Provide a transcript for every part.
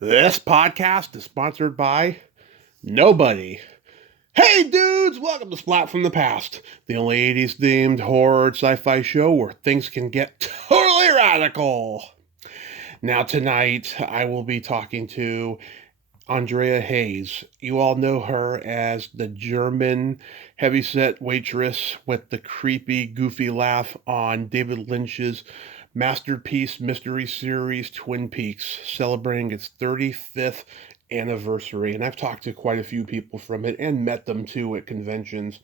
This podcast is sponsored by nobody. Hey dudes, welcome to Splat from the Past, the only 80s themed horror sci-fi show where things can get totally radical. Now tonight I will be talking to Andrea Hays. You all know her as the German heavyset waitress with the creepy, goofy laugh on David Lynch's masterpiece mystery series Twin Peaks, celebrating its 35th anniversary. And I've talked to quite a few people from it and met them too at conventions.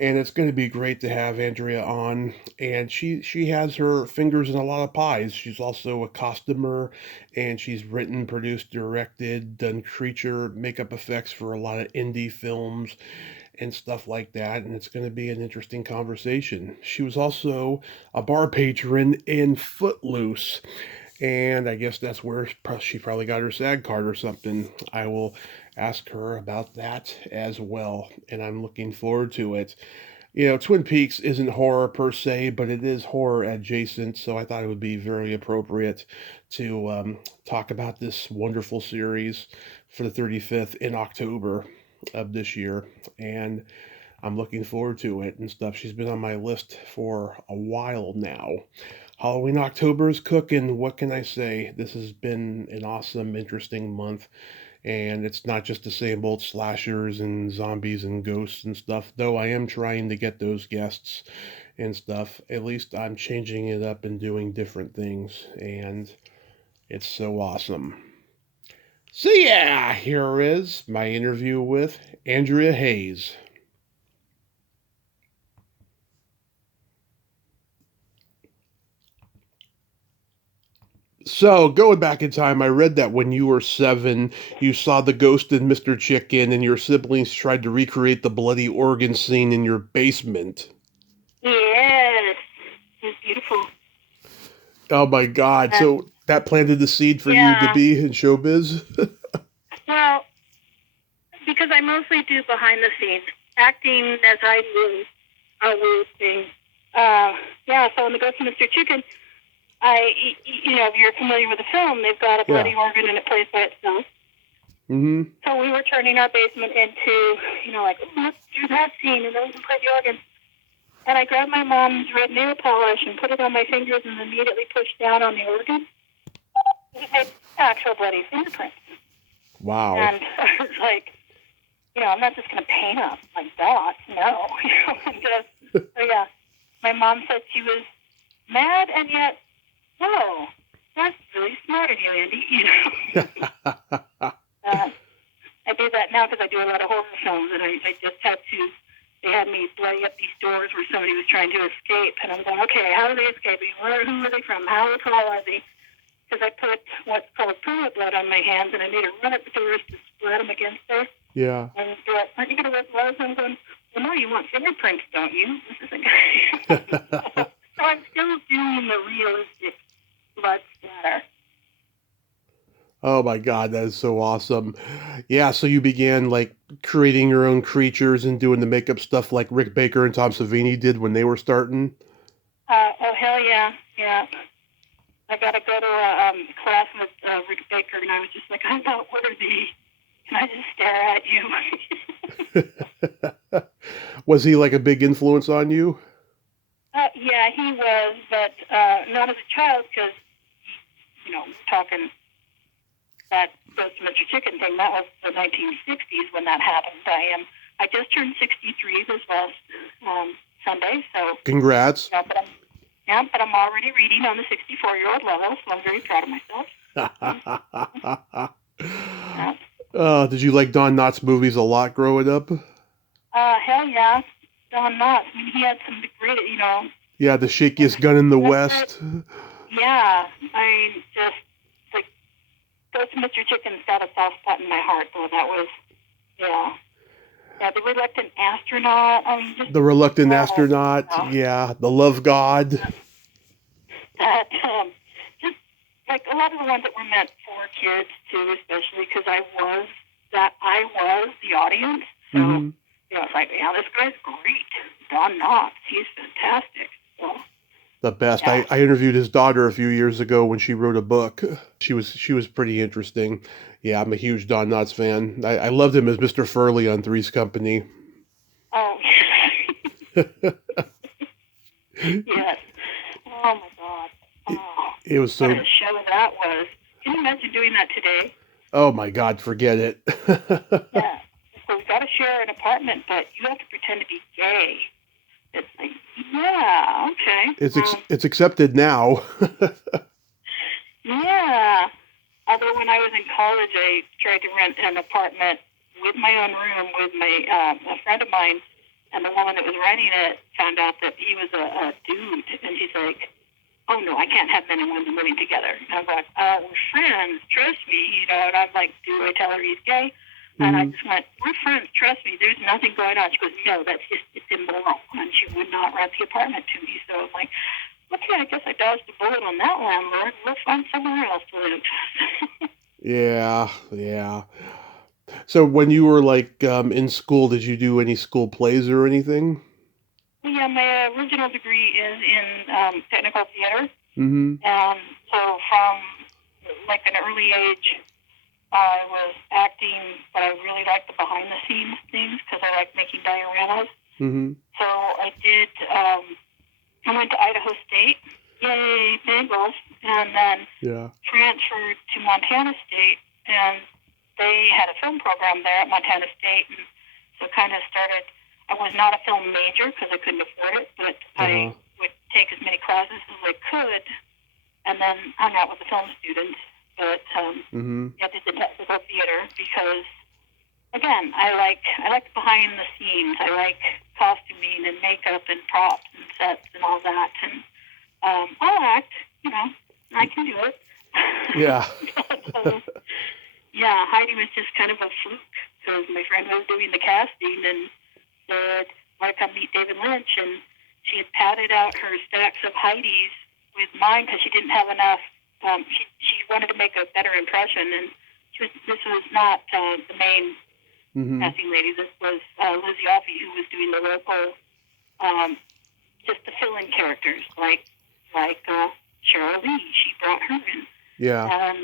And it's going to be great to have Andrea on. And she has her fingers in a lot of pies. She's also a costumer, and she's written, produced, directed, done creature makeup effects for a lot of indie films and stuff like that. And it's going to be an interesting conversation. She was also a bar patron in Footloose. And I guess that's where she probably got her SAG card or something. I will ask her about that as well. And I'm looking forward to it. You know, Twin Peaks isn't horror per se, but it is horror adjacent. So I thought it would be very appropriate to talk about this wonderful series for the 35th in October of this year. And I'm looking forward to it and stuff. She's been on my list for a while now. Halloween October is cooking. What can I say? This has been an awesome, interesting month. And it's not just the same old slashers and zombies and ghosts and stuff, though I am trying to get those guests and stuff. At least I'm changing it up and doing different things. And it's so awesome. So, yeah, here is my interview with Andrea Hays. So, going back in time, I read that when you were 7, you saw the ghost in Mr. Chicken, and your siblings tried to recreate the bloody organ scene in your basement. Yes, it was beautiful. Oh my God. So, that planted the seed for you to Yeah, be in showbiz? well, because I mostly do behind the scenes. Acting, as I do, a weird thing. Yeah, so in The Ghost of Mr. Chicken, if you're familiar with the film, they've got a bloody Yeah. organ and it plays by itself. Mm-hmm. So we were turning our basement into, let's do that scene and then we can play the organ. And I grabbed my mom's red nail polish and put it on my fingers and immediately pushed down on the organ. It had actual bloody fingerprints. Wow. And I was like, I'm not just going to paint up like that. No. Yeah. My mom said she was mad and yet, oh, that's really smart of you, Andy. I do that now because I do a lot of horror films, and I just had to. They had me bloody up these doors where somebody was trying to escape, and I'm going, okay, how are they escaping? Who are they from? How tall are they? Because I put what's called perma blood on my hands, and I made her run up the doors to splat them against her. Yeah. And go, aren't you going to rip gloves? I'm going, well, no, you want fingerprints, don't you? This isn't So I'm still doing the realistic blood splatter. Oh my God, that is so awesome. Yeah, so you began like creating your own creatures and doing the makeup stuff like Rick Baker and Tom Savini did when they were starting. Oh, hell yeah. Yeah. I got to go to a class with Rick Baker, and I was just like, I'm not worthy. Can I just stare at you? Was he like a big influence on you? Yeah, he was, but not as a child because, talking that Ghost of Mr. Chicken thing, that was the 1960s when that happened. I just turned 63 this last Sunday, so... Congrats. But I'm already reading on the 64-year-old level, so I'm very proud of myself. Did you like Don Knotts movies a lot growing up? Hell yeah. Don Knotts. I mean, he had some great, Yeah, The Shakiest Gun in the West. Yeah. Just, like, Ghost of Mr. Chicken's got a soft spot in my heart, though. That was, yeah. Yeah, The Reluctant Astronaut. The Reluctant Astronaut. Yeah, The Love God. That, just, like, a lot of the ones that were meant for kids, too, especially because I was the audience. So, it's like, yeah, this guy's great. Don Knotts. He's fantastic. So, The best. Yeah. I interviewed his daughter a few years ago when she wrote a book. She was pretty interesting. Yeah, I'm a huge Don Knotts fan. I loved him as Mr. Furley on Three's Company. Oh. Yes. Oh my God. Oh. It was What so. a show that was. Can you imagine doing that today? Oh my God, forget it. Yeah. So we got to share an apartment, but you have to pretend to be gay. It's like, yeah, okay. It's accepted now. Yeah. Although when I was in college, I tried to rent an apartment with my own room with my a friend of mine, and the woman that was renting it found out that he was a dude, and she's like, "Oh no, I can't have men and women living together." And I'm like, "We're friends, trust me," And I'm like, "Do I tell her he's gay?" And I just went, "We're friends, trust me. There's nothing going on." She goes, "No, it's immoral," and she would not rent the apartment to me. So I'm like, okay, I guess I dodged a bullet on that landlord. We'll find somewhere else to live. Yeah. So when you were like in school, did you do any school plays or anything? Yeah, my original degree is in technical theater, Mm-hmm. and so from like an early age, I was acting, but I really liked the behind the scenes things because I like making dioramas. Mm-hmm. So I did. I went to Idaho State, yay, Bengals, and then Yeah. transferred to Montana State, and they had a film program there at Montana State, and so kind of started. I was not a film major because I couldn't afford it, but I would take as many classes as I could, and then hung out with the film students. But I did the technical theater because, again, I like behind the scenes. I like costuming and makeup and props and sets and all that, and I'll act. I can do it. Yeah. But, yeah, Heidi was just kind of a fluke because my friend was doing the casting and said, "Want to come meet David Lynch?" And she had padded out her stacks of Heidi's with mine because she didn't have enough. She wanted to make a better impression, and this was not the main casting lady. This was Lizzie Offey, who was doing the local, just the fill-in characters, like Cheryl Lee. She brought her in. Yeah. And,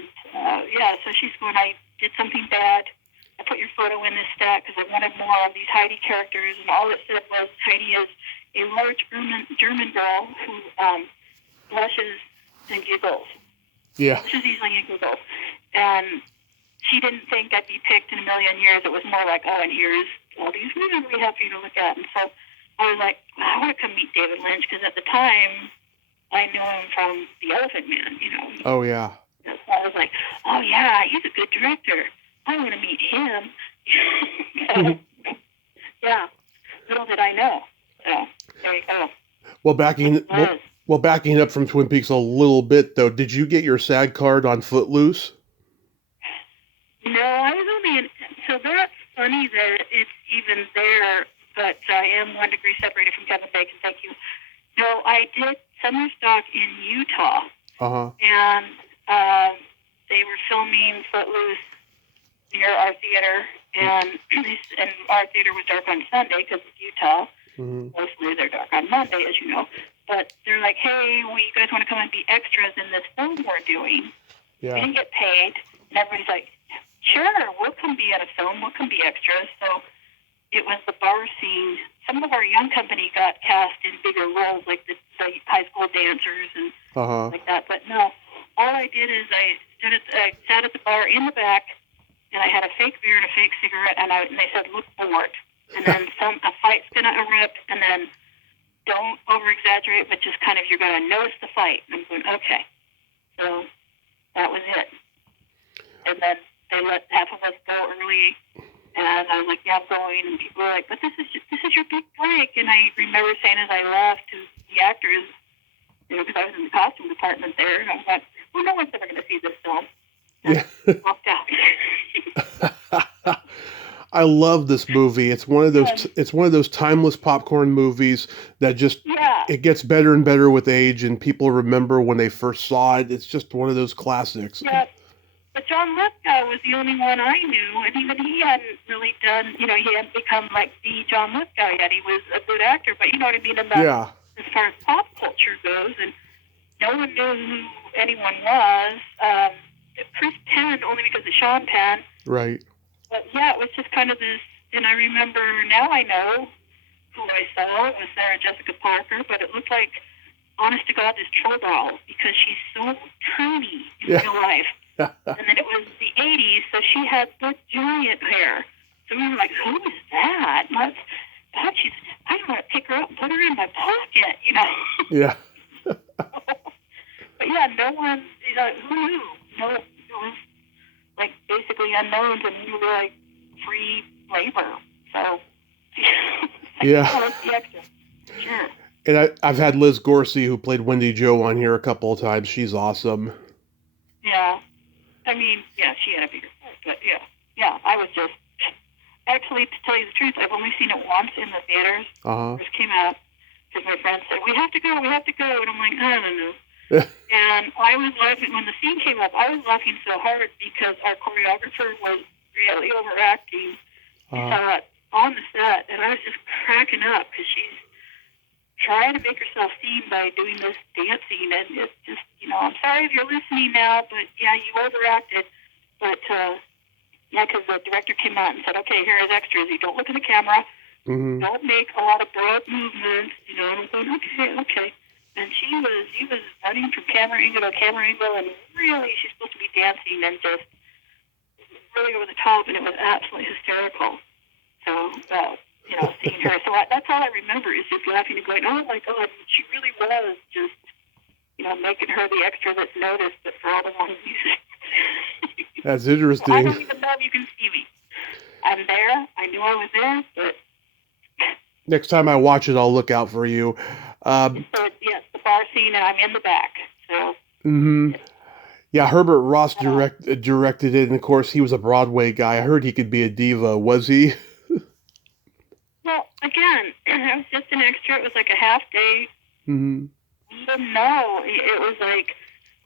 so she's going, "I did something bad. I put your photo in this stack because I wanted more of these Heidi characters." And all it said was, "Heidi is a large German girl who blushes and giggles. Yeah. Blushes easily and giggles." And she didn't think I'd be picked in a million years. It was more like, "Oh, and here's all these women we have for you to look at." And so I was like, I want to come meet David Lynch because at the time I knew him from The Elephant Man, Oh, yeah. So I was like, "Oh yeah, he's a good director. I want to meet him." Yeah, little did I know. So there you go. Backing up from Twin Peaks a little bit though, did you get your SAG card on Footloose? No, I was only in. So that's funny that it's even there, but I am 1 degree separated from Kevin Bacon. Thank you. No, I did summer stock in Utah. And they were filming Footloose near our theater, and our theater was dark on Sunday because it's Utah. Mostly they're dark on Monday, as you know. But they're like, "Hey, you guys want to come and be extras in this film we're doing?" Yeah. We didn't get paid, and everybody's like, "Sure, we'll come be in a film. We'll come be extras." So it was the bar scene. Some of our young company got cast in bigger roles, like the high school dancers and like that. But no, all I did is I sat at the bar in the back, and I had a fake beer and a fake cigarette, and they said, "Look bored." And then a fight's gonna erupt, and then don't over exaggerate, but just kind of you're gonna notice the fight. And I'm going, okay. So that was it. And then they let half of us go early. And I was like, "Yeah, I'm going." And people were like, "But this is your big break." And I remember saying as I left to the actors, because I was in the costume department there, and I was like, "Well, no one's ever going to see this film." And walked out. I love this movie. It's one of those timeless popcorn movies that just it gets better and better with age, and people remember when they first saw it. It's just one of those classics. Yeah. But John Lithgow was the only one I knew, and even he hadn't really done, he hadn't become like the John Lithgow yet. He was a good actor, but you know what I mean? In the as far as pop culture goes, and no one knew who anyone was. Chris Penn, only because of Sean Penn. Right. But yeah, it was just kind of this, and I remember, now I know who I saw. It was Sarah Jessica Parker, but it looked like, honest to God, this troll doll, because she's so tiny in real life. And then it was the 80s, so she had big giant hair. So we were like, who is that? And I want to pick her up and put her in my pocket, you know. Yeah. But yeah, no one, who knew? No, it was like basically unknowns, and we were like free labor. So, yeah. The extra. Sure. And I've had Liz Gorsey, who played Wendy Jo, on here a couple of times. She's awesome. Yeah. I mean, yeah, she had a bigger part, but yeah. Yeah, I was just, actually, to tell you the truth, I've only seen it once in the theaters. Uh-huh. It came out, because my friend said, we have to go, and I'm like, I don't know. And I was laughing, when the scene came up, I was laughing so hard because our choreographer was really overacting. We saw it on the set, and I was just cracking up, because she's trying to make herself seen by doing this dancing, and it's just, I'm sorry if you're listening now, but yeah, you overacted. But yeah, because the director came out and said, okay, here is extras. You don't look at the camera. Mm-hmm. Don't make a lot of broad movements. And I'm going, okay. And she was running from camera angle to camera angle, and really, she's supposed to be dancing and just really over the top, and it was absolutely hysterical. So, seeing her. So that's all I remember, is just laughing and going, oh my God, she really was just, making her the extra that's noticed, but for all the wrong music. That's interesting. I don't even know if you can see me. I'm there. I knew I was there, but next time I watch it, I'll look out for you. Yes, the bar scene, and I'm in the back. So. Mm-hmm. Yeah, Herbert Ross directed it, and of course, he was a Broadway guy. I heard he could be a diva. Was he? Well, again, it was just an extra. It was like a half day. Mm-hmm. No, it was like,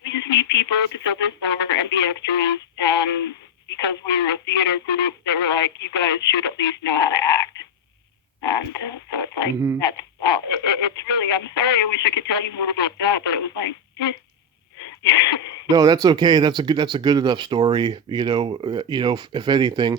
we just need people to fill this bar and be extras, and because we were a theater group, they were like, you guys should at least know how to act. And so it's like, that's all. It's really, I'm sorry, I wish I could tell you more about that, but it was like, No, that's okay. That's a good enough story, if anything.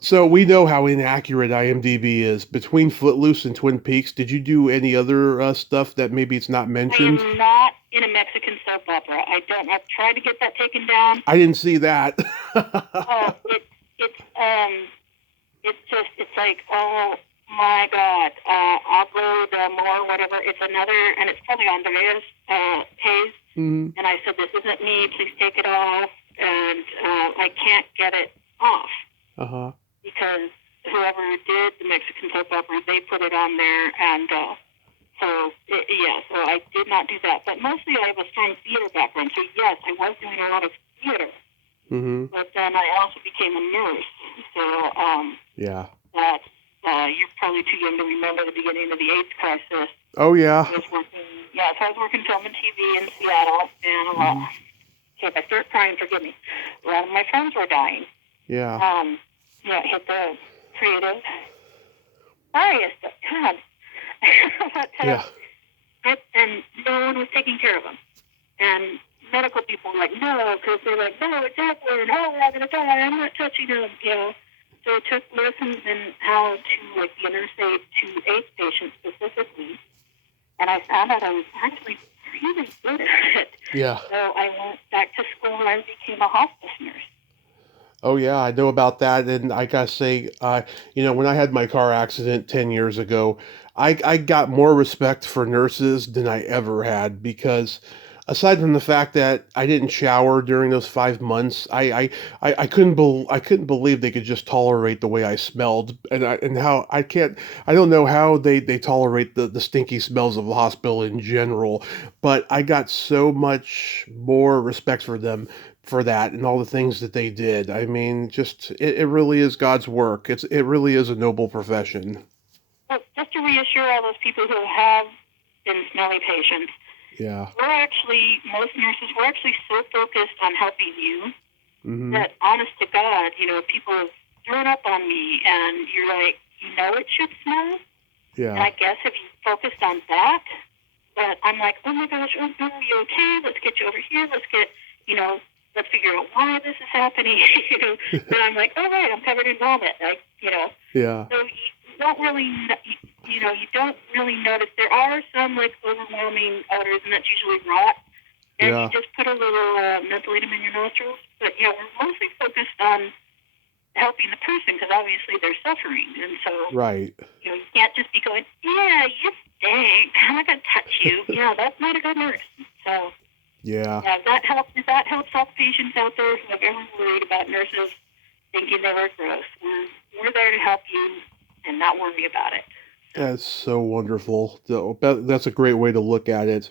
So we know how inaccurate IMDb is. Between Footloose and Twin Peaks, did you do any other stuff that maybe it's not mentioned? I am not in a Mexican soap opera. I've tried to get that taken down. I didn't see that. It's like, oh my God, Agro de Amor, whatever. It's another, and it's probably Andrea Hays. Mm-hmm. And I said, this isn't me, please take it off. And I can't get it off. Uh-huh. Because whoever did the Mexican soap opera, they put it on there. And so I did not do that. But mostly I have a strong theater background. So yes, I was doing a lot of theater. Mm-hmm. But then I also became a nurse. So yeah. You're probably too young to remember the beginning of the AIDS crisis. Oh, yeah. So I was working film and TV in Seattle, and if I start crying, forgive me. A lot of my friends were dying. Yeah. It hit the creative. Sorry, God. Yeah. And no one was taking care of them. And medical people were like, no, because they're like, no, it's Edward, oh, I'm going to die, I'm not touching him, So I took lessons in how to, be a nurse aide to AIDS patients specifically. And I found out I was actually really good at it. Yeah. So I went back to school and became a hospice nurse. Oh, yeah, I know about that. And I got to say, when I had my car accident 10 years ago, I got more respect for nurses than I ever had, because aside from the fact that I didn't shower during those 5 months, I couldn't believe they could just tolerate the way I smelled, and I don't know how they tolerate the stinky smells of the hospital in general, but I got so much more respect for them for that and all the things that they did. I mean, it really is God's work. It really is a noble profession. Well, just to reassure all those people who have been smelly patients, yeah, most nurses, we're actually so focused on helping you that, honest to God, people have thrown up on me, and you're like, it should smell. Yeah. And I guess if you focused on that. But I'm like, oh my gosh, oh, are you okay? Let's get you over here. Let's get, let's figure out why this is happening. And I'm like, oh right, I'm covered in vomit. Yeah. So you don't really, you don't really notice. There are some like overwhelming odors, and that's usually rot. And Yeah. you just put a little mentholatum in your nostrils. But we're mostly focused on helping the person because obviously they're suffering, and so Right. you can't just be going, yeah, you stink. I'm not gonna touch you. That's not a good nurse. So Yeah. if that helps all the patients out there who have ever worried about nurses thinking they were gross. We're there to help you and not worry about it. That's so wonderful. That's a great way to look at it.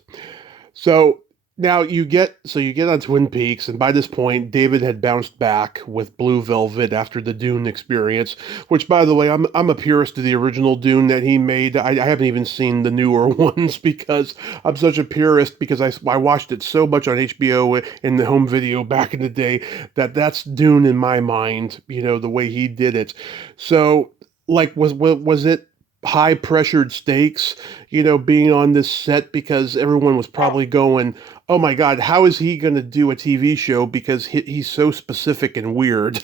So now you get on Twin Peaks, and by this point, David had bounced back with Blue Velvet after the Dune experience. Which, by the way, I'm a purist of the original Dune that he made. I haven't even seen the newer ones because I'm such a purist because I watched it so much on HBO in the home video back in the day that's Dune in my mind. The way he did it. So, like, was it high pressured stakes, being on this set because everyone was probably going, oh my God, how is he going to do a TV show because he's so specific and weird?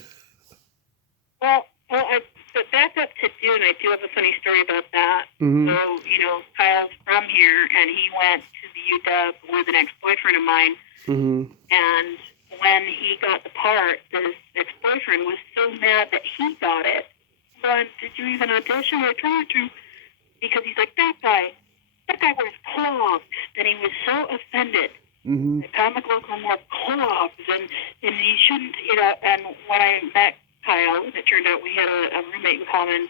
Well, but back up to Dune, I do have a funny story about that. Mm-hmm. So, Kyle's from here, and he went to the UW with an ex-boyfriend of mine, Mm-hmm. and when he got the part, this ex-boyfriend was so mad that he got it. But did you even audition? I tried to. Because he's like, that guy wears clogs. And he was so offended. Mm-hmm. The comic book wore clogs. And he shouldn't, and when I met Kyle, it turned out we had a roommate in common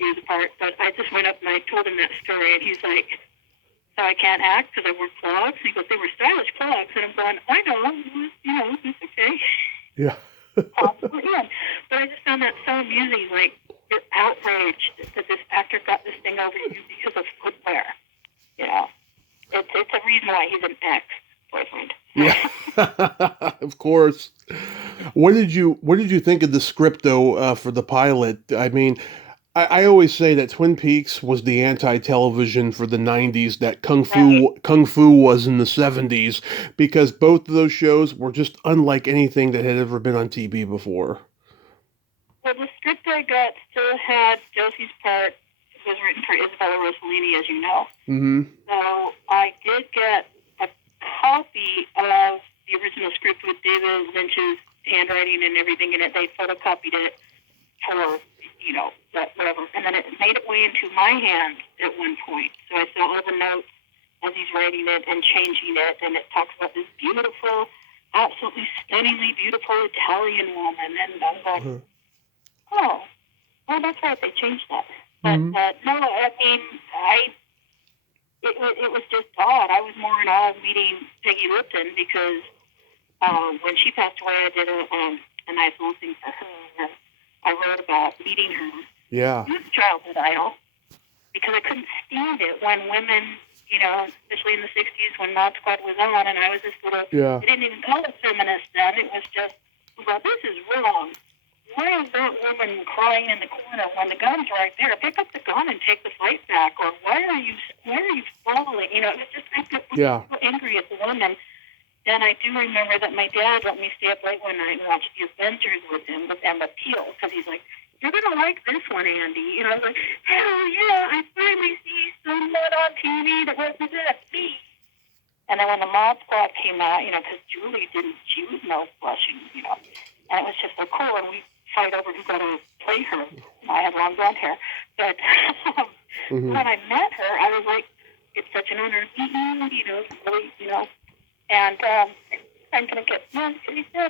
years apart. But I just went up and I told him that story. And he's like, so I can't act because I wear clogs? And he goes, they were stylish clogs. And I'm going, I know, it's okay. Yeah. But I just found that so amusing. Like, you're outraged that this actor got this thing over you because of footwear. It's a reason why he's an ex-boyfriend. Yeah, of course. What did you think of the script though for the pilot? I mean, I always say that Twin Peaks was the anti-television for the 90s that Kung Fu was in the 70s because both of those shows were just unlike anything that had ever been on TV before. Well, the script I got still had Josie's part. It was written for Isabella Rossellini, as you know. Mm-hmm. So I did get a copy of the original script with David Lynch's handwriting and everything in it. They photocopied it for, whatever. And then it made its way into my hand at one point. So I saw all the notes as he's writing it and changing it. And it talks about this beautiful, absolutely stunningly beautiful Italian woman. And I'm going, oh, that's right. They changed that. But no, I mean, it was just odd. I was more in awe of meeting Peggy Lipton because when she passed away, I did a nice little thing for her. And I wrote about meeting her. Yeah. It was childhood idol because I couldn't stand it when women, especially in the 60s when Mod Squad was on, and I was this little. Yeah. They didn't even call it feminist then. It was just, well, this is wrong. Why is that woman crying in the corner when the gun's right there? Pick up the gun and take the fight back. Or why are you following? It was just, I got so angry at the woman. And I do remember that my dad let me stay up late one night and watch The Avengers with him, with Emma Peel, because he's like, you're going to like this one, Andy. I was like, hell yeah, I finally see someone on TV that represents me. And then when the Mod Squad came out, because Julie she was no blushing, and it was just so cool, and we fight over who's going to play her. I had long blonde hair. But when I met her, I was like, it's such an honor to meet you, really, and I'm going to get, Mom, can you say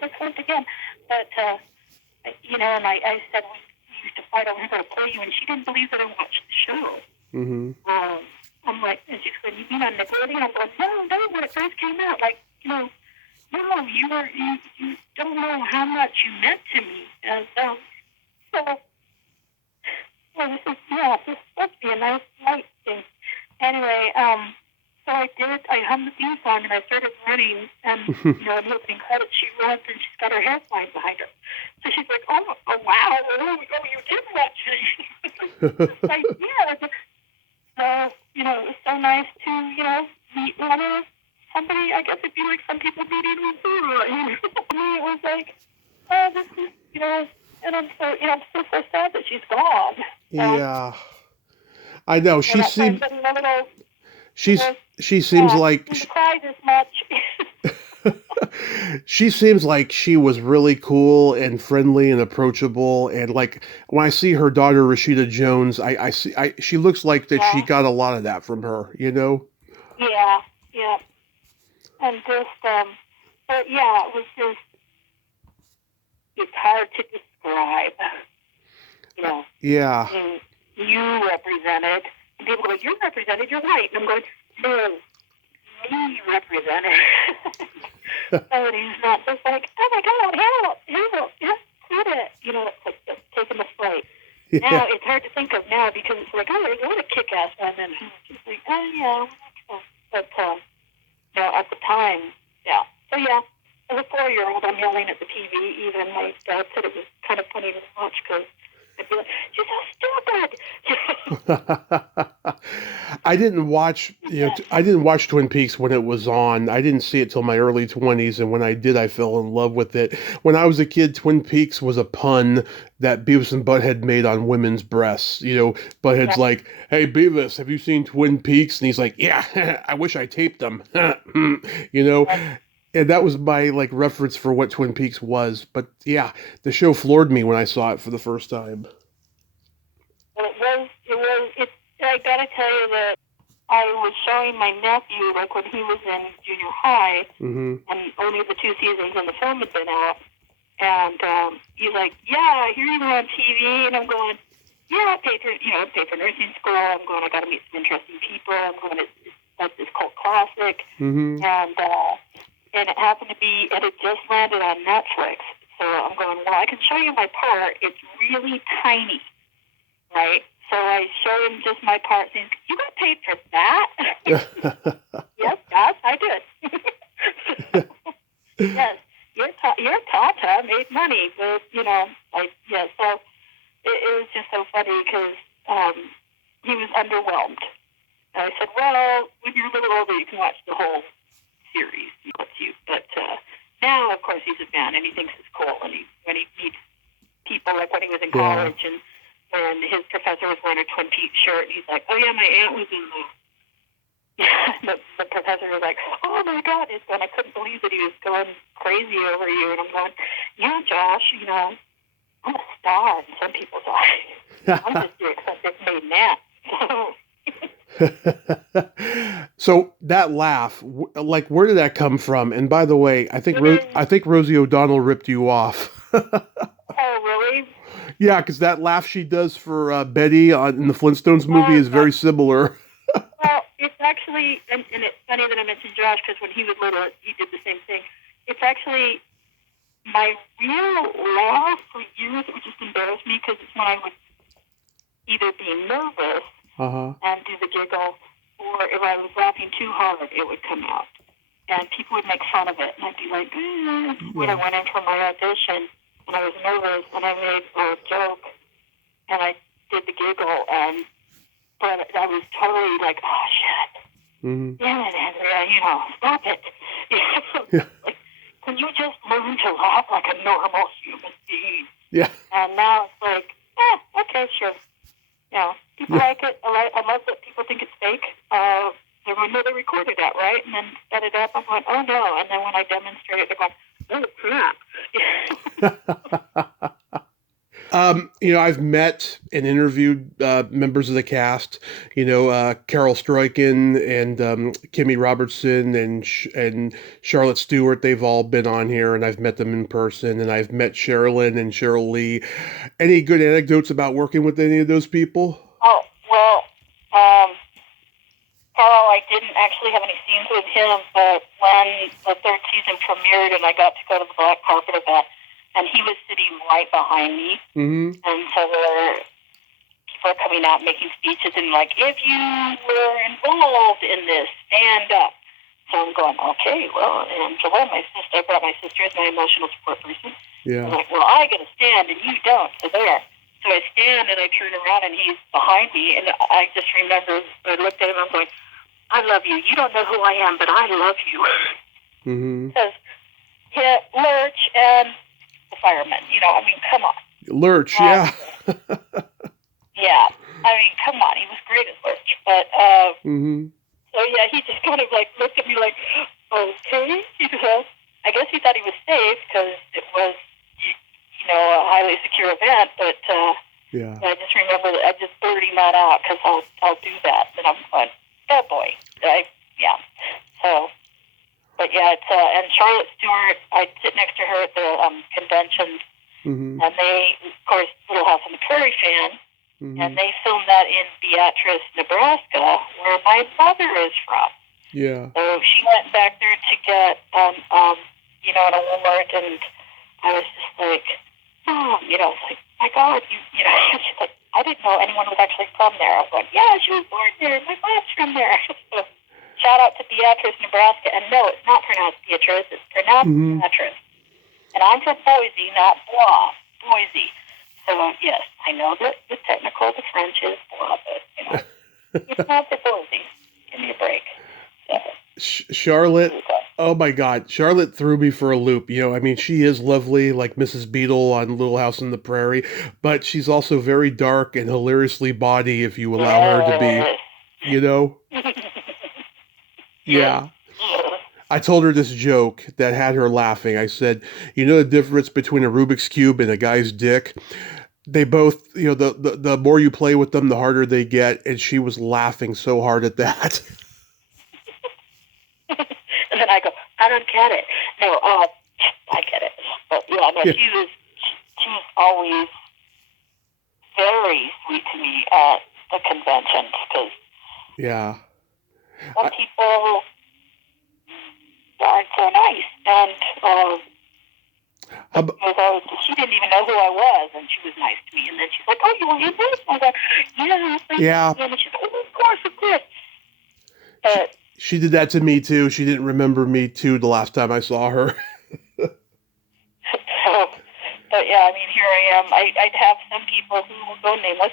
let's hunt again. But, and I said, we used to fight over who's going to play you, and she didn't believe that I watched the show. Mm-hmm. I'm like, and she's going, you mean on Nickelodeon? I'm going, no, when it first came out, like, no, you don't know how much you meant to me. And this must be a nice light thing. Anyway, so I hummed the theme song and I started running, and, in the opening credits, she runs and she's got her hair flying behind her. So she's like, oh wow, you did watch it. I did. So so, it was so nice to, meet somebody. I guess it'd be like some people meeting with her. For me, it was like, oh, this is, and I'm so, so sad that she's gone. Yeah. I know. She seems like didn't cry this much. she seems like she was really cool and friendly and approachable, and like when I see her daughter Rashida Jones, she looks like that she got a lot of that from her, Yeah, and just but yeah, it was just, it's hard to describe, Yeah. You represented, and people go, you're represented, you're white, and I'm going, no, me represented. Somebody's not just like, oh my God, help, quit it. It's like just taking the fight. Yeah. Now, it's hard to think of now because it's like, oh, what a kick-ass woman. Just like, oh, yeah. But, at the time, yeah. So, yeah, as a 4-year-old, I'm yelling at the TV. Even my dad said it was kind of funny to watch because I'd be like, she's so stupid. I didn't watch Twin Peaks when it was on. I didn't see it till my early 20s, and when I did, I fell in love with it. When I was a kid, Twin Peaks was a pun that Beavis and Butthead made on women's breasts. Butthead's like, "Hey Beavis, have you seen Twin Peaks?" And he's like, "Yeah, I wish I taped them." And that was my reference for what Twin Peaks was. But yeah, the show floored me when I saw it for the first time. I gotta tell you that I was showing my nephew, when he was in junior high, and only the 2 seasons in the film had been out, and he's like, yeah, here you are on TV, and I'm going, yeah, pay for nursing school, I'm going, I gotta meet some interesting people, I'm going, it's like this cult classic, and it happened to be, it had just landed on Netflix, so I'm going, well, I can show you my part, it's really tiny, right? So I show him just my part, saying, you got paid for that? Yes, I did. Yes, your Tata made money, but, so it was just so funny because he was underwhelmed. And I said, well, when you're a little older, you can watch the whole series. But now, of course, he's a fan, and he thinks it's cool. And when he meets people, like when he was in college, and his professor was wearing a Twin Peaks shirt, and he's like, oh, yeah, my aunt was in the professor was like, oh, my God. And I couldn't believe that he was going crazy over you. And I'm going, yeah, Josh, I'm a star in some people's eyes. I'm just your eccentric maid Nat. So that laugh, where did that come from? And by the way, I think Rosie O'Donnell ripped you off. Oh, really? Yeah, because that laugh she does for Betty in the Flintstones movie is very similar. Well, it's actually, and it's funny that I mentioned Josh, because when he was little, he did the same thing. It's actually my real laugh for years. It would just embarrass me, because it's when I would either be nervous and do the giggle, or if I was laughing too hard, it would come out. And people would make fun of it, and I'd be like, when I went in for my audition, and I was nervous, and I made a joke, and I did the giggle, but I was totally like, oh, shit. Damn it, Andrea, stop it. Like, can you just learn to laugh like a normal human being? Yeah. And now it's like, okay, sure. People like it. I love that people think it's fake. They know they recorded that, right? And then set it up. I'm going, oh, no. And then when I demonstrate it, they're going, oh, crap. I've met and interviewed members of the cast, Carol Stroiken and Kimmy Robertson and Charlotte Stewart. They've all been on here, and I've met them in person, and I've met Sherilyn and Cheryl Lee. Any good anecdotes about working with any of those people? Oh, well, Carl, I didn't actually have any scenes with him, but when the 3rd season premiered and I got to go to the black carpet event, and he was sitting right behind me. And so people are coming out making speeches and like, if you were involved in this, stand up. So I'm going, okay, well, Angela, I brought my sister as my emotional support person. Yeah. I'm like, well, I get to stand and you don't, so there. So I stand and I turn around and he's behind me, and I just remember I looked at him. I'm going, I love you. You don't know who I am, but I love you. Mm-hmm. Because Lurch and the fireman. I mean, come on. Lurch, yeah. Yeah. I mean, come on. He was great as Lurch. But, Mm-hmm. so yeah, he just kind of like looked at me like, okay. I guess he thought he was safe because it was, a highly secure event. But Yeah. I just remember that I just blurting that out because I'll do that. And I'm going, oh boy. Yeah. So, but yeah, it's and Charlotte Stewart. I sit next to her at the conventions, Mm-hmm. and they, of course, Little House on the Prairie fan. Mm-hmm. And they filmed that in Beatrice, Nebraska, where my mother is from. Yeah. So she went back there to get, an award, and I was just like, it's like, my God, she's like, I didn't know anyone was actually from there. I was like, yeah, she was born there. My mom's from there. So, shout out to Beatrice, Nebraska. And no, it's not pronounced Beatrice. It's pronounced Beatrice. And I'm from Boise, not Bois. Boise. So, yes, I know that the French is Bois, but, it's not the Boise. Give me a break. So, Charlotte, oh my God, Charlotte threw me for a loop. I mean, she is lovely, like Mrs. Beadle on Little House on the Prairie, but she's also very dark and hilariously bawdy if you allow her to be, Yeah. I told her this joke that had her laughing. I said, the difference between a Rubik's Cube and a guy's dick? They both, the more you play with them, the harder they get, and she was laughing so hard at that. And then I go, I don't get it. No, I get it. But yeah, no, she was always very sweet to me at the conventions because some people aren't so nice, and she didn't even know who I was, and she was nice to me. And then she's like, "Oh, you want your this?" I was like, "Yeah." And she's like, "Oh, of course." But she did that to me too. She didn't remember me too the last time I saw her. But yeah, I mean, here I am. I'd have some people who will go nameless.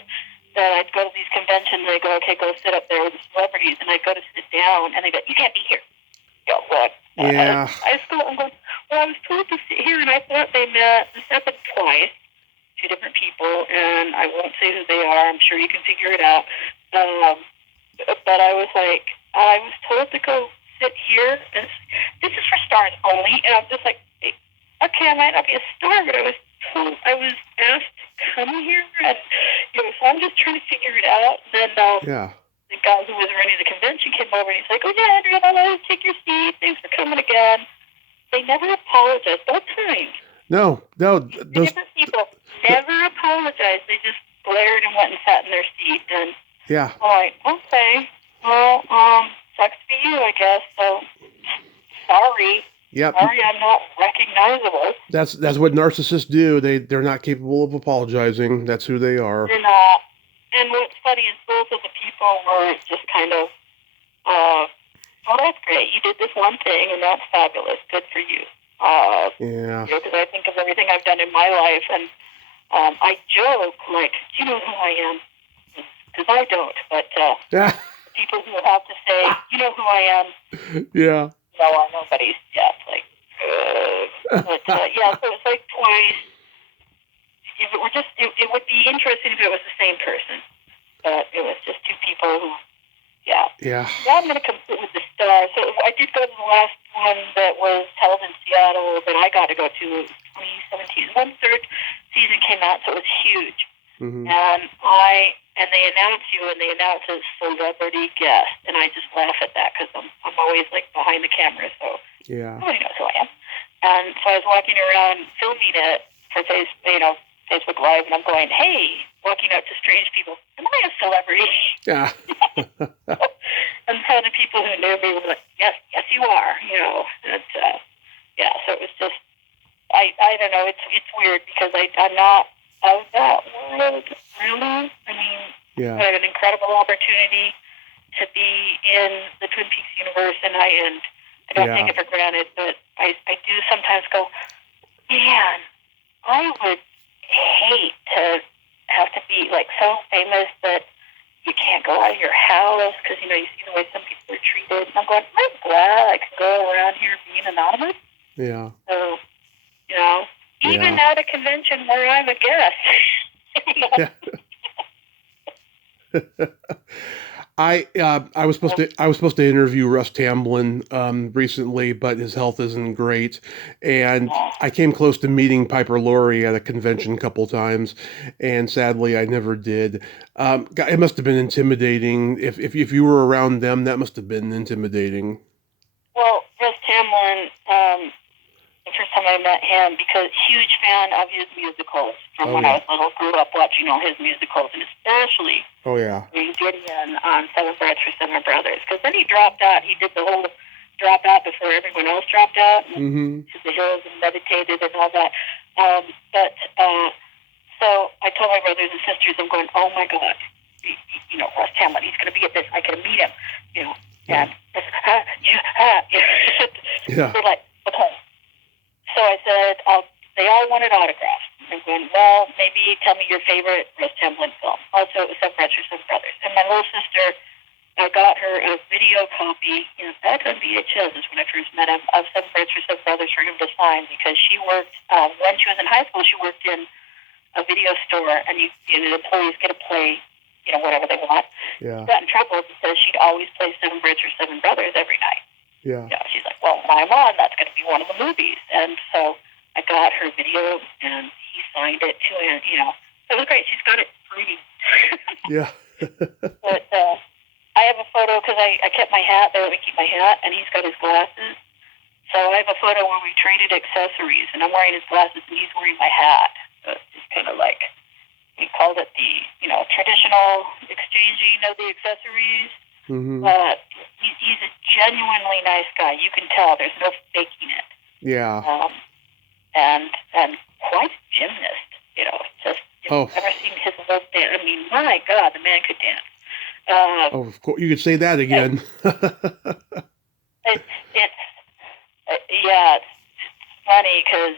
That I'd go to these conventions and they go, "Okay, go sit up there with the celebrities," and I'd go to sit down, and they go, "You can't be here." Go, what? Yeah. I'm going, well, I was told to sit here, and I thought they met. This happened twice, two different people, and I won't say who they are. I'm sure you can figure it out. But I was like, I was told to go sit here. And this is for stars only, and I'm just like, okay, I might not be a star, but I was asked to come here, and so I'm just trying to figure it out. Then the guy who was running the convention came over, and he's like, "Oh yeah, Andrea, I'll take your seat. Thanks for coming again." They never apologized both times. No, those different people never apologized. They just glared and went and sat in their seat. And I'm like, okay, well, sucks for you, I guess. So sorry. Yep. Sorry, I'm not recognizable. That's what narcissists do. They're not capable of apologizing. That's who they are. They're not. And what's funny is both of the people were just kind of, well, that's great. You did this one thing, and that's fabulous. Good for you. Because I think of everything I've done in my life, and I joke, like, do you know who I am? Because I don't, but people who have to say, you know who I am? Yeah. No, nobody's, it's like, but, so it's like twice. If it were it would be interesting if it was the same person, but it was just two people who, Yeah. Now I'm going to compete with the stars. So I did go to the last one that was held in Seattle that I got to go to. It was 2017. One third season came out, so it was huge. Mm-hmm. And they announce you, and they announce as celebrity guest, and I just laugh at that because I'm always like behind the camera, so nobody knows who I am. And so I was walking around filming it for Facebook Live, and I'm going, hey, walking up to strange people, am I a celebrity? Yeah. And so the people who knew me were like, yes, you are, And, so it was just, I don't know, it's weird because I'm not of that world, really. I mean, I have an incredible opportunity to be in the Twin Peaks universe, and I don't take it for granted, but I do sometimes go, man, I would hate to have be like so famous that you can't go out of your house because, you see the way some people are treated. And I'm going, I'm glad I can go around here being anonymous. Yeah. So, even at a convention where I'm a guest. Yeah. I was supposed to interview Russ Tamblyn recently, but his health isn't great, and I came close to meeting Piper Laurie at a convention a couple times, and sadly I never did. It must have been intimidating. If you were around them, that must have been intimidating. Well, Russ Tamblyn, the first time I met him, because huge fan of his musicals from when I was little, grew up watching all his musicals, and especially Gideon on Seven Brothers for Seven Brothers, because then he dropped out. He did the whole drop out before everyone else dropped out to the hills and meditated and all that. So I told my brothers and sisters, I'm going, oh my God, Russ Tamblyn, he's going to be at this. I can meet him, and they're like, okay. So I said, they all wanted autographs. I'm going, well, maybe tell me your favorite Russ Tamblyn film. Also, it was Seven Brothers for Seven Brothers. And my little sister, I got her a video copy, back on VHS is when I first met him, of Seven Brothers for Seven Brothers for him to sign, because she worked, when she was in high school, she worked in a video store, and the employees get to play, whatever they want. Yeah. She got in trouble because she'd always play Seven Brothers for Seven Brothers every night. Yeah. She's like, well, when I'm on, that's going to be one of the movies. And so I got her video, and he signed it to it, So it was great. She's got it free. Yeah. But I have a photo, because I kept my hat. They let me keep my hat, and he's got his glasses. So I have a photo where we traded accessories, and I'm wearing his glasses, and he's wearing my hat. So it's just kind of like, we called it the, traditional exchanging of the accessories. Mm-hmm. But he's a genuinely nice guy. You can tell. There's no faking it. Yeah. And quite a gymnast. Just if you've ever seen his little dance. I mean, my God, the man could dance. Of course, you could say that again. It's funny because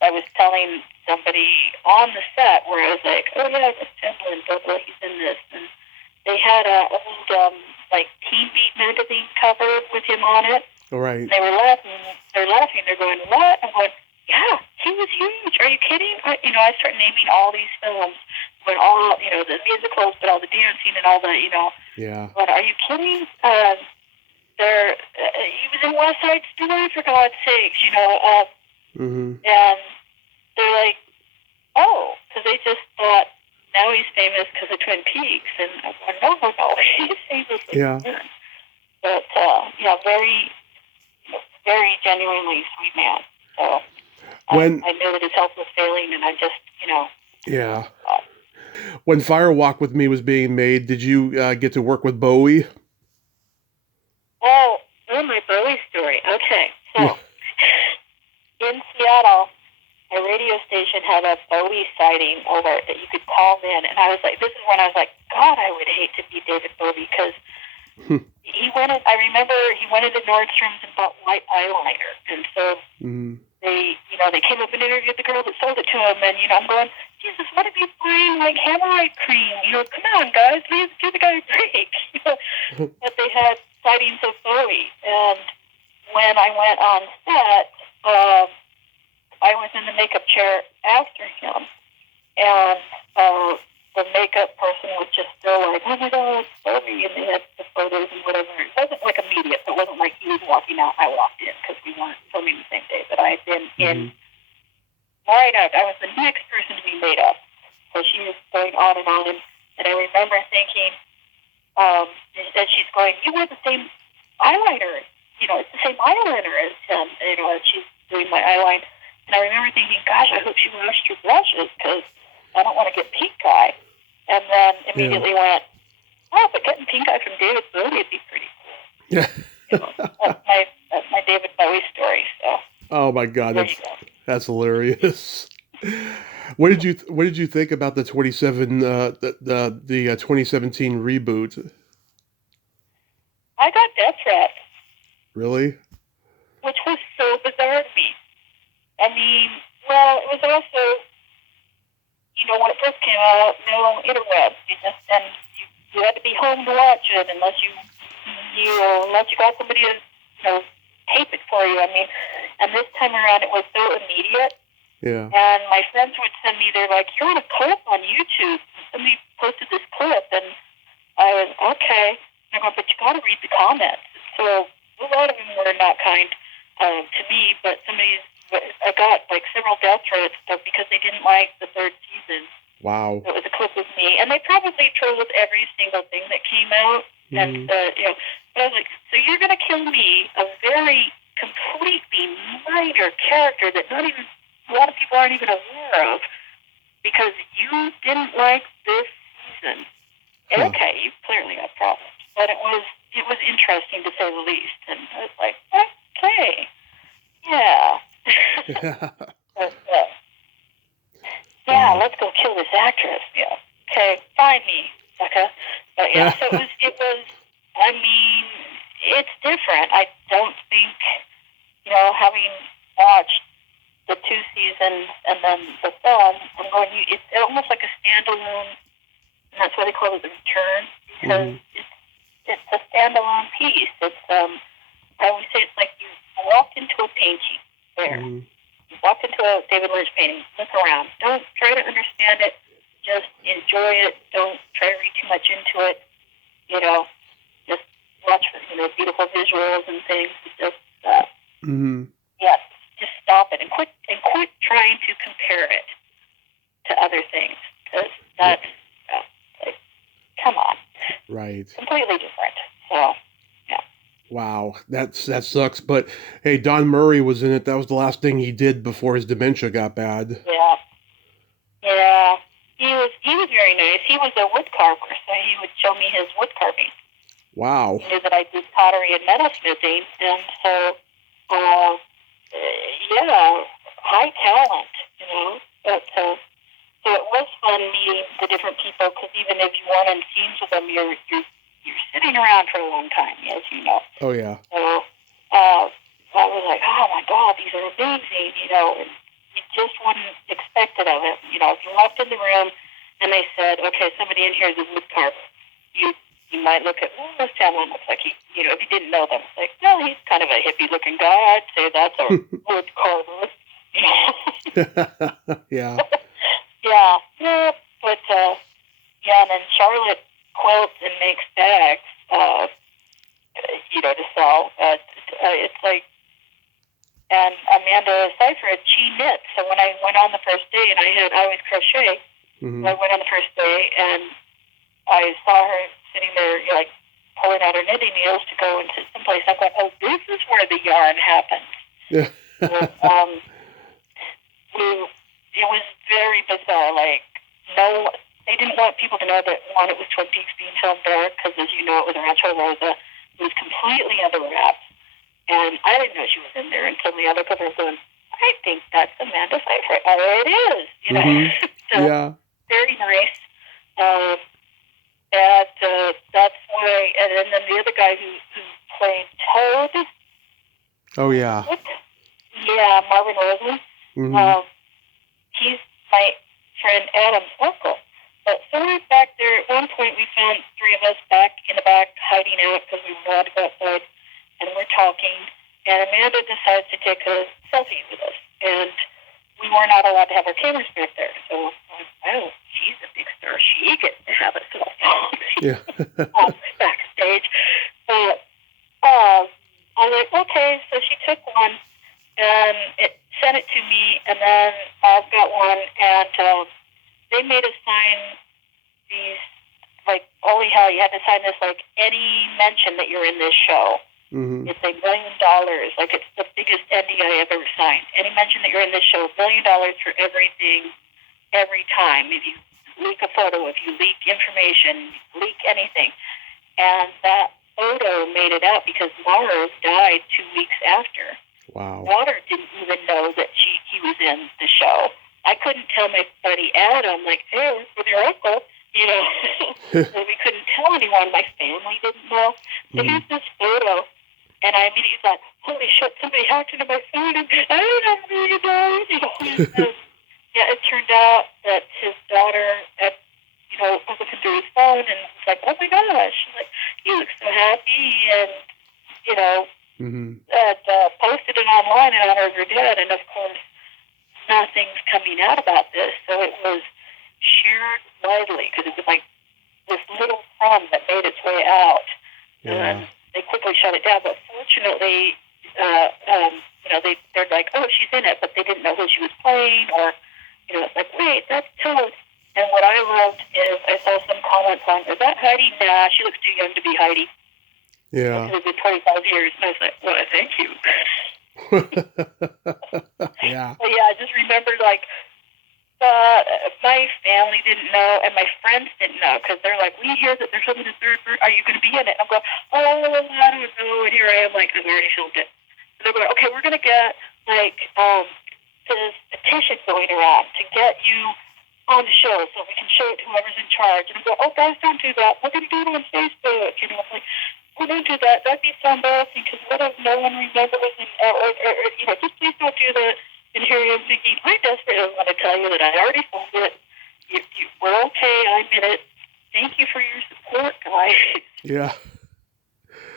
I was telling somebody on the set where I was like, oh yeah, Russ Tamblyn, he's in this, and they had an old, Teen Beat magazine cover with him on it. All right. And they were laughing. They're laughing. They're going, what? I'm going, yeah, he was huge. Are you kidding? I start naming all these films, when all, the musicals, but all the dancing and all the, Yeah. But are you kidding? He was in West Side Story, for God's sakes, Mm-hmm. And they're like, oh, because they just thought, now he's famous because of Twin Peaks, and I'm going, no, he's famous. Yeah. But very, very genuinely sweet man. So I knew that his health was failing, and I just, Yeah. When Firewalk with Me was being made, did you get to work with Bowie? Oh, my Bowie story. Okay, so in Seattle, a radio station had a Bowie sighting alert that you could call in, and I was like, this is when I was like, God, I would hate to be David Bowie, because I remember he went into Nordstrom's and bought white eyeliner, and so they came up and interviewed the girl that sold it to him, and I'm going, Jesus, what if he's buying hemorrhoid cream? Come on, guys, please give the guy a break. But they had sightings of Bowie, and when I went on set, I was in the makeup chair after him, and the makeup person was just still like, oh my God, it's Bowie, and they had the photos and whatever. It wasn't immediate, so it wasn't like he was walking out, I walked in, because we weren't filming the same day, but I had been in right out. I was the next person to be made up. So she was going on, and I remember thinking, and she's going, you wear the same eyeliner, it's the same eyeliner as him, and she's doing my eyeline. And I remember thinking, gosh, I hope she washed her brushes, because I don't want to get pink eye. And then immediately went, oh, but getting pink eye from David Bowie would be pretty cool. Yeah. That's my David Bowie story. So. Oh my God, that's hilarious. What did you think about the 2017 reboot? I got death threats. Really? Which was so bizarre to me. I mean, well, it was also, when it just came out, no interwebs. You had to be home to watch it unless you got somebody to tape it for you. I mean, and this time around it was so immediate. Yeah. And my friends would send me, they're like, "You're in a clip on YouTube. Somebody posted this clip," and I was okay. And I go, "But you got to read the comments." So a lot of them were not kind to me, but I got like several death threats because they didn't like the third season. Wow. It was a clip with me, and they probably trolled every single thing that came out. Mm-hmm. And but I was like, "So you're going to kill me, a very completely minor character that not even a lot of people aren't even aware of, because you didn't like this season?" Huh. Okay, you clearly have problems, but it was interesting to say the least, and I was like, okay, yeah. But, yeah, Wow. let's go kill this actress. Yeah. Okay, find me, sucker. But yeah, so it was. I mean, it's different. I don't think, having watched the 2 seasons and then the film, I'm going. It's almost like a standalone, and that's why they call it the return, because it's a standalone piece. It's I always say it's like you walked into a painting there. Mm-hmm. You walk into a David Lynch painting, look around. Don't try to understand it. Just enjoy it. Don't try to read too much into it. Just watch beautiful visuals and things. Just just stop it and quit trying to compare it to other things, because that's come on, Right. completely different. So. Wow, that sucks. But hey, Don Murray was in it. That was the last thing he did before his dementia got bad. Yeah. He was very nice. He was a wood carver, so he would show me his wood carving. Wow. He knew that I did pottery and metalsmithing, and so high talent, But so it was fun meeting the different people, because even if you weren't in scenes with them, you're sitting around for a long time, as you know. Oh yeah. So I was like, oh my God, these are amazing, and you just wouldn't expect it of it. If you walked in the room and they said, okay, somebody in here is a wood carver, you might look at, this gentleman looks like if you didn't know them, it's like, well, he's kind of a hippie-looking guy. I'd say that's a wood carver. Yeah. Yeah, but and then Charlotte quilts and makes bags, to sell. It's like, and Amanda Seyfried, she knits. So when I went on the first day, and I always crochet, I went on the first day, and I saw her sitting there, pulling out her knitting needles to go into someplace. I thought, oh, this is where the yarn happens. Yeah. It was very bizarre. They didn't want people to know that, one, it was Twin Peaks being filmed there, because, as you know, it was Rancho Rosa. It was completely under wraps, and I didn't know she was in there until the other couple was going, I think that's Amanda Seyfried. Oh, it is, So, very nice. That's why, and then the other guy who played Toad. Oh yeah. Yeah, Marvin Rosen. He's my friend Adam's uncle. But so we're back there. At one point, we found 3 of us back in the back hiding out because we were allowed to go outside, and we're talking. And Amanda decides to take a selfie with us, and we were not allowed to have our cameras back there. So, oh, she's a big star. She gets to have a selfie. Yeah. Backstage. But I'm like, okay. So she took one, and it sent it to me, and then I've got one, and they made us sign these, holy hell, you had to sign this, any mention that you're in this show. It's $1 million. It's the biggest NDA I've ever signed. Any mention that you're in this show, $1 million for everything, every time. If you leak a photo, if you leak information, leak anything. And that photo made it out because Mara died 2 weeks after. Wow. Water didn't even know that he was in the show. I couldn't tell my buddy Adam, hey, we're with your uncle, So we couldn't tell anyone. My family didn't know. So here's this photo, and I immediately thought, holy shit, somebody hacked into my phone, and I don't know who you know. Yeah, it turned out that his daughter about this, so it was shared widely because it was like this little crumb that made its way out. Yeah. And they quickly shut it down, but fortunately, they're like, oh, she's in it, but they didn't know who she was playing, or, it's like, wait, that's Toad. And what I loved is I saw some comments on, is that Heidi? Nah, she looks too young to be Heidi. Yeah. It's been 25 years. And I was like, well, thank you. Yeah. But yeah, I just remembered, like, my family didn't know, and my friends didn't know, because they're like, we hear that there's something in the third bird. Are you going to be in it? And I'm going, oh, I don't know. And here I am, like, I've already filmed it. And they're going, okay, we're going to get, like, this petition going around to get you on the show so we can show it to whoever's in charge. And I go, oh, guys, don't do that. We're going to do it on Facebook. I'm like, well, don't do that. That'd be so embarrassing, because what if no one remembers? And, just please don't do that. And here I am thinking, I desperately want to tell you that I already filmed it. We're okay. I'm in it. Thank you for your support, guys. Yeah.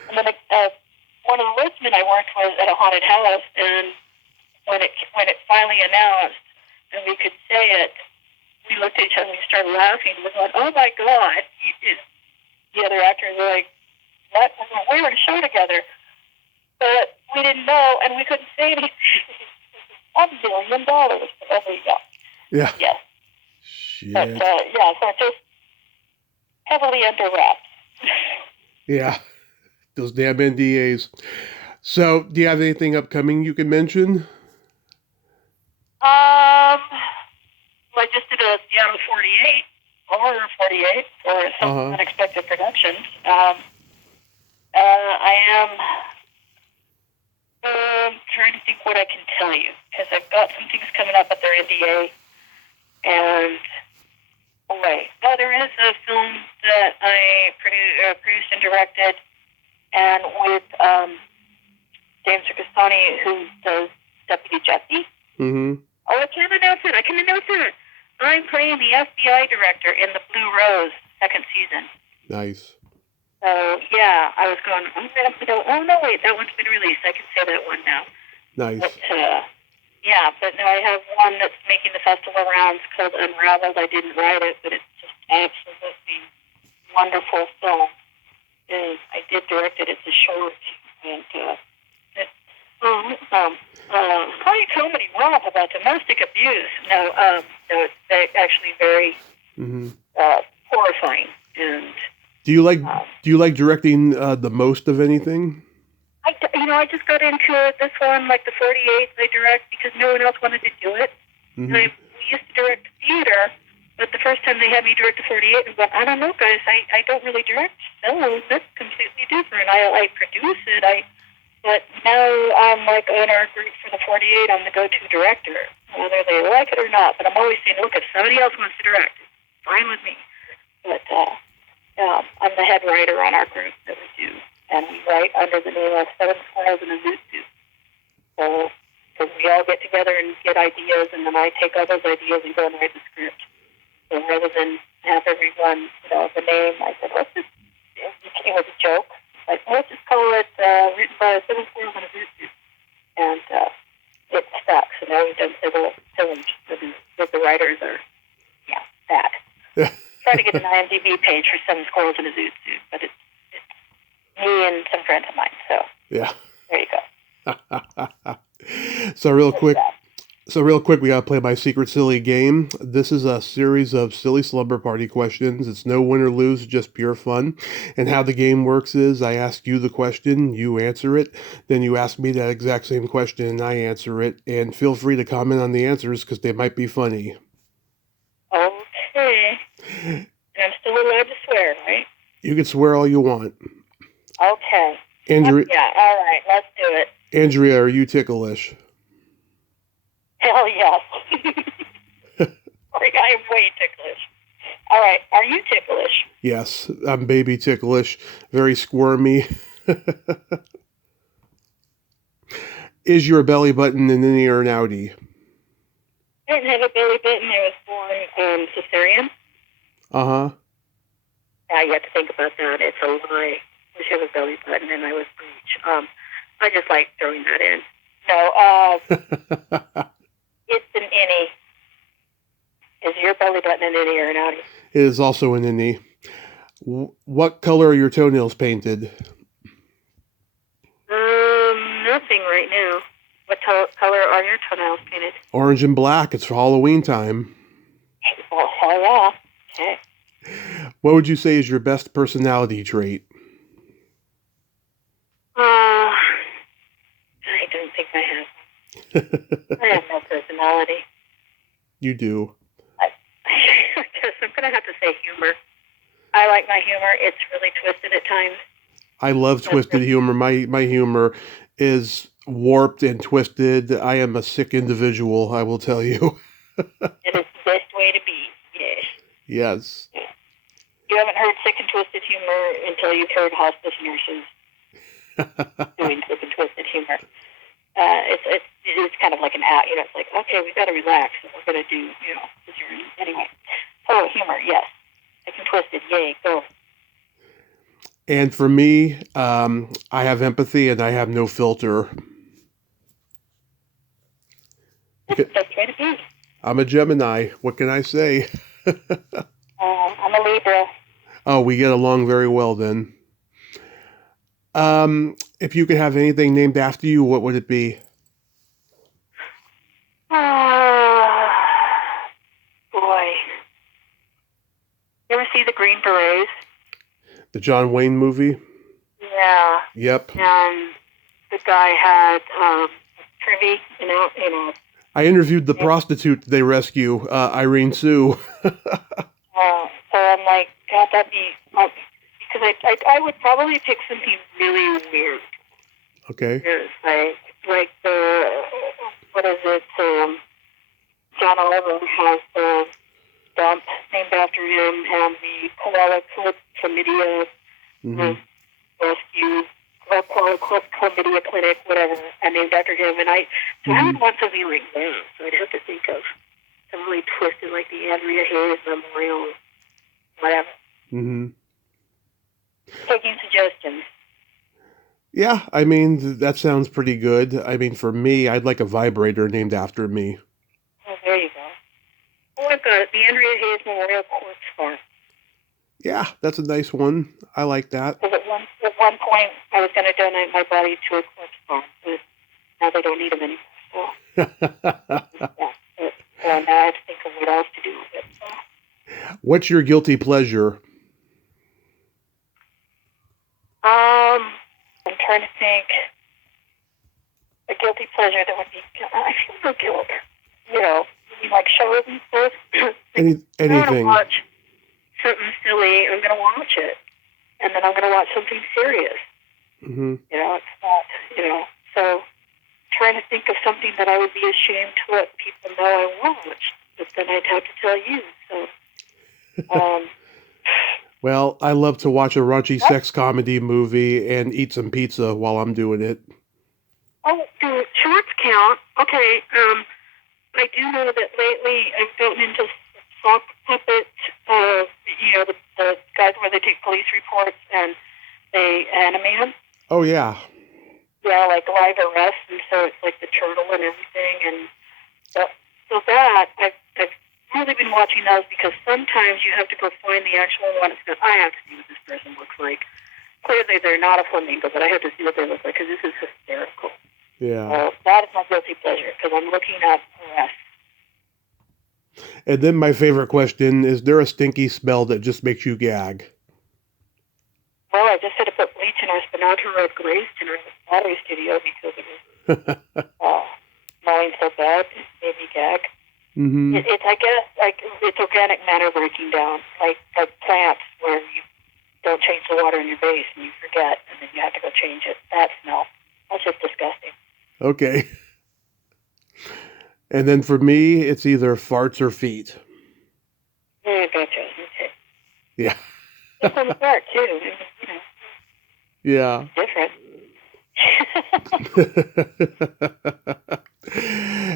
And then one of the listemen I worked with at a haunted house, and when it finally announced and we could say it, we looked at each other and we started laughing. We're going, oh my God. The other actors were like, what? We were in a show together. But we didn't know, and we couldn't say anything. $1 million. Oh, there you go. Yeah. Yes. Shit. But, so just heavily under wraps. Yeah. Those damn NDAs. So, do you have anything upcoming you can mention? Well, I just did a Seattle 48, Horror 48, for some unexpected productions. I am trying to think what I can tell you, because I've got some things coming up at their NDA, and there is a film that I produced and directed, and with James Ricastani, who does Deputy Jesse. Mm-hmm. Oh, I can announce it. I'm playing the FBI director in The Blue Rose, second season. Nice. So, yeah, I was going, oh, no, wait, that one's been released. I can say that one now. Nice. But no, I have one that's making the festival rounds called Unraveled. I didn't write it, but it's just absolutely wonderful film. I did direct it. It's a short, and probably comedy romp about domestic abuse. No, it's actually very horrifying. And do you like directing the most of anything? I just got into it. This one, like the 48th, I direct because no one else wanted to do it. Mm-hmm. And we used to direct theater, but the first time they had me direct the 48, I went, I don't know, guys. I don't really direct films. That's completely different. I produce it. But now I'm like on our group for the 48. I'm the go-to director, whether they like it or not. But I'm always saying, look, if somebody else wants to direct, it's fine with me. But I'm the head writer on our group that we do. And we write under the name of Seven Squirrels in a Zoot Suit. So, because we all get together and get ideas, and then I take all those ideas and go and write the script. So rather than have everyone, the name, I said, it was a joke. Like, let's just call it written by Seven Squirrels in a Zoot Suit. And it stuck. So now we've done several films with the writers are, that. Trying to get an IMDb page for Seven Squirrels in a Zoot Suit, but it's me and some friends of mine. So yeah, there you go. So real quick, we gotta play my secret silly game. This is a series of silly slumber party questions. It's no win or lose, just pure fun. And how the game works is I ask you the question, you answer it, then you ask me that exact same question and I answer it. And feel free to comment on the answers because they might be funny. Okay. And I'm still allowed to swear, right? You can swear all you want. Okay. Andrea, all right, let's do it. Andrea, are you ticklish? Hell yes. I am way ticklish. All right, are you ticklish? Yes, I'm baby ticklish, very squirmy. Is your belly button an innie or an outie? I didn't have a belly button. I was born cesarean. Uh-huh. You have to think about that. It's a lie. I should have a belly button and I was breech. I just like throwing that in. No, it's an innie. Is your belly button an innie or an outie? It is also an innie. What color are your toenails painted? Nothing right now. What color are your toenails painted? Orange and black. It's Halloween time. Oh, yeah. Okay. What would you say is your best personality trait? I don't think I have. I have no personality. You do. I guess I'm going to have to say humor. I like my humor. It's really twisted at times. I love twisted humor. My humor is warped and twisted. I am a sick individual, I will tell you. It is the best way to be, yes. Yes. You haven't heard sick and twisted humor until you've heard hospice nurses doing sick and twisted humor. It's kind of like an act, it's like, okay, we've got to relax, and we're going to do, anyway. So, humor, yes. Sick and twisted, yay, go. And for me, I have empathy and I have no filter. That's the best way to be. I'm a Gemini. What can I say? I'm a Libra. Oh, we get along very well then. If you could have anything named after you, what would it be? Boy. You ever see the Green Berets? The John Wayne movie? Yeah. Yep. And the guy had privy, I interviewed the prostitute they rescue, Irene Sue. So I'm like, God, that'd be... Because I would probably pick something really weird. Okay. Like the... What is it? John Oliver has the dump named after him, and the koala chlamydia rescue, koala chlamydia clinic, whatever, and named after him. And I would want something like that. So I'd have to think of something really twisted, like the Andrea Hays Memorial, whatever. Mm-hmm. Taking suggestions. Yeah, I mean, that sounds pretty good. I mean, for me, I'd like a vibrator named after me. Oh, there you go. Oh, I've got it. The Andrea Hays Memorial Quartz Farm. Yeah, that's a nice one. I like that. Because at one point, I was going to donate my body to a quartz farm, but now they don't need them anymore. So, now I have to think of what else to do with it. So. What's your guilty pleasure? I'm trying to think. A guilty pleasure that would be... I feel no guilt. Like shows and stuff. Anything. I'm going to watch something silly, I'm going to watch it. And then I'm going to watch something serious. Mm-hmm. It's not, so trying to think of something that I would be ashamed to let people know I watched, but then I'd have to tell you, so... Well, I love to watch a raunchy sex comedy movie and eat some pizza while I'm doing it. Oh, do shorts count? Okay, I do know that lately I've gotten into sock puppet, the guys where they take police reports and they animate them. Oh, yeah. Yeah, like live arrest, and so it's like the turtle and everything, and so that, I've really been watching those because sometimes you have to go find the actual one. Because I have to see what this person looks like. Clearly, they're not a flamingo, but I have to see what they look like because this is hysterical. Yeah. So that is my guilty pleasure because I'm looking at arrests. And then my favorite question, is there a stinky smell that just makes you gag? Well, I just had to put bleach in our spinatra red glazed in our pottery studio because it was smelling so bad. It made me gag. Mm-hmm. It's, I guess, like it's organic matter breaking down, like plants where you don't change the water in your base and you forget, and then you have to go change it. That smell. That's just disgusting. Okay. And then for me, it's either farts or feet. Gotcha. Okay. Yeah. It's on the fart, too. Yeah. Different.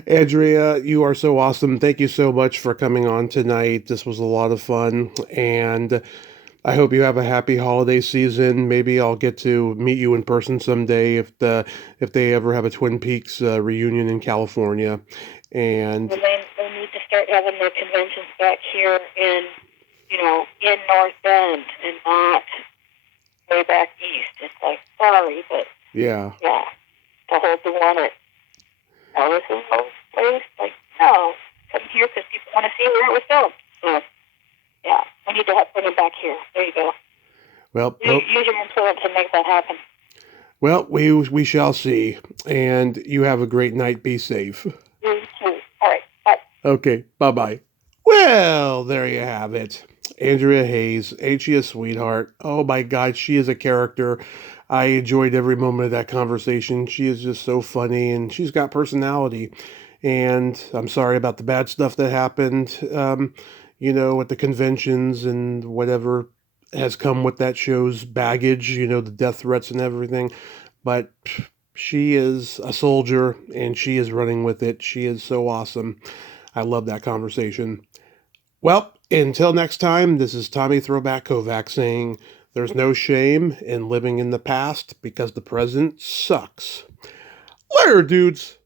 Andrea, you are so awesome. Thank you so much for coming on tonight. This was a lot of fun, and I hope you have a happy holiday season. Maybe I'll get to meet you in person someday if they ever have a Twin Peaks reunion in California. And they need to start having the conventions back here in, in North Bend and not way back east. It's like, sorry, but Yeah. yeah, to hold the one at Ellis's old place, like, no, come here because people want to see where it was filmed. So, yeah, we need to bring it back here. There you go. Well, Use your influence and make that happen. Well, we shall see. And you have a great night. Be safe. You too. All right. Bye. Okay. Bye-bye. Well, there you have it. Andrea Hays, ain't she a sweetheart? Oh my God, she is a character. I enjoyed every moment of that conversation. She is just so funny, and she's got personality. And I'm sorry about the bad stuff that happened, at the conventions and whatever has come with that show's baggage, the death threats and everything. But she is a soldier, and she is running with it. She is so awesome. I love that conversation. Well, until next time, this is Tommy Throwback Kovac saying there's no shame in living in the past because the present sucks. Later, dudes.